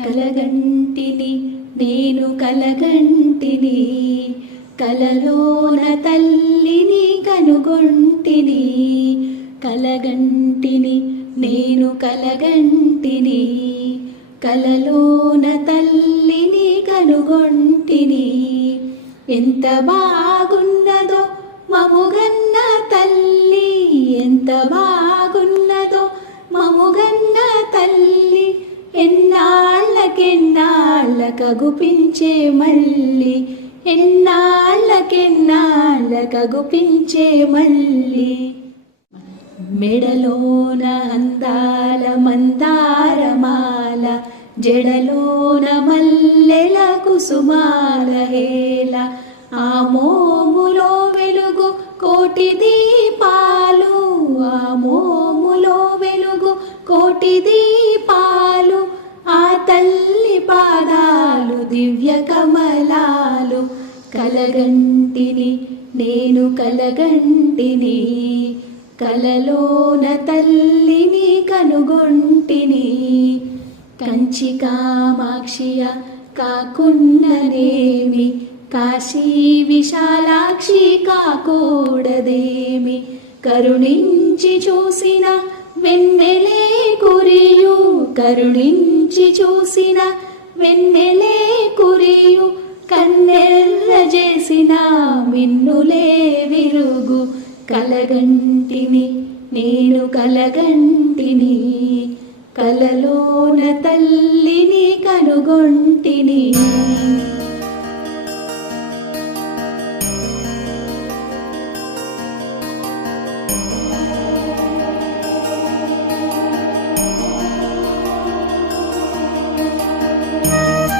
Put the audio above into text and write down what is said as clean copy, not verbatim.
కలగంటిని నేను కలగంటిని, కలలోన తల్లిని కనుగొంటిని. కలగంటిని నేను కలగంటిని, కలలోన తల్లిని కనుగొంటిని. ఎంత బాగున్నదో మముగన్న తల్లి, ఎంత బాగున్నదో మముగన్న తల్లి. ఎన్నాళ్ళకెన్నాళ్ళకగుపించే మళ్ళీ, ఎన్నాళ్ళకెన్నాళ్ళకగుపించే మళ్ళీ. మెడలోన అందాల మందారమాల, జడలోన మల్లెల కుసుమాల హేళ. ఆ మోములో వెలుగు కోటి దీపాలు, ఆ మోములో వెలుగు కోటి దీపాలు. ఆ తల్లి పాదాలు దివ్య కమలాలు. కలగంటిని నేను కలగంటిని, కలలోన తల్లిని కనుగొంటిని. కంచి కామాక్షియ కాకున్ననేమి, కాశీ విశాలాక్షి కాకూడదేమి. కరుణించి చూసిన వెన్నెలే కురియు, కరుణించి చూసిన వెన్నెలే కురియు. కన్నెర్ర చేసిన మిన్నులే విరుగు. కలగంటిని నేను కలగంటిని, కలలోన తల్లిని కనుగొంటిని.